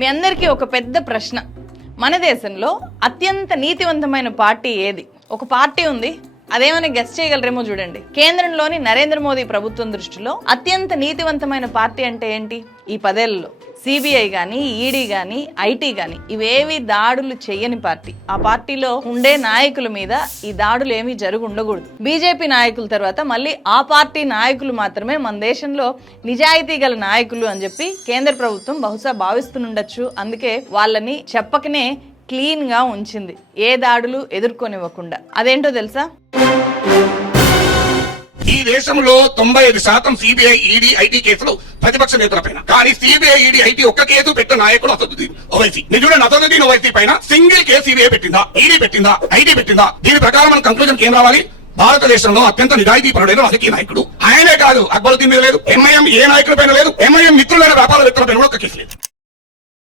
మీ అందరికీ ఒక పెద్ద ప్రశ్న. మన దేశంలో అత్యంత నీతివంతమైన పార్టీ ఏది? ఒక పార్టీ ఉంది, అదేమని గెస్ చేయగలరేమో చూడండి. కేంద్రంలోని నరేంద్ర మోదీ ప్రభుత్వం దృష్టిలో అత్యంత నీతివంతమైన పార్టీ అంటే ఏంటి? ఈ 10 ఏళ్లలో సిబిఐ గాని, ఈడీ గాని, ఐటీ గాని ఇవేవి దాడులు చెయ్యని పార్టీ. ఆ పార్టీలో ఉండే నాయకుల మీద ఈ దాడులు ఏమీ జరుగు ఉండకూడదు. బీజేపీ నాయకుల తర్వాత మళ్ళీ ఆ పార్టీ నాయకులు మాత్రమే మన దేశంలో నిజాయితీ గల నాయకులు అని చెప్పి కేంద్ర ప్రభుత్వం బహుశా భావిస్తుండొచ్చు. అందుకే వాళ్ళని చెప్పకనే క్లీన్ గా ఉంచింది, ఏ దాడులు ఎదుర్కొనివ్వకుండా. అదేంటో తెలుసా? ఈ దేశంలో 95% సిబిఐ, ఈడీ, ఐటీ కేసులు ప్రతిపక్ష నేతల పైన. కానీ సిబిఐ, ఈడీ, ఐటీ ఒక్క కేసు పెట్టిన నాయకుడు అసదుద్దీన్ ఓవైసీ. నిజుడు అసదుద్దీన్ ఓవైసీ పైన సింగిల్ కేసు సిబిఐ పెట్టిందా, ఈడీ పెట్టిందా, ఐటీ పెట్టిందా? దీని ప్రకారం మన కంక్లూజన్ ఏం రావాలి? భారతదేశంలో అత్యంత నిజాయితీ పరుడైన రాజకీయ నాయకుడు ఆయనే కాదు. అక్బరుద్దీన్ మీద లేదు, ఎంఐఎం ఏ నాయకుల పైన లేదు, ఎంఐఎం మిత్రులైన వ్యాపారవేత్తల పైన ఒక కేసు లేదు.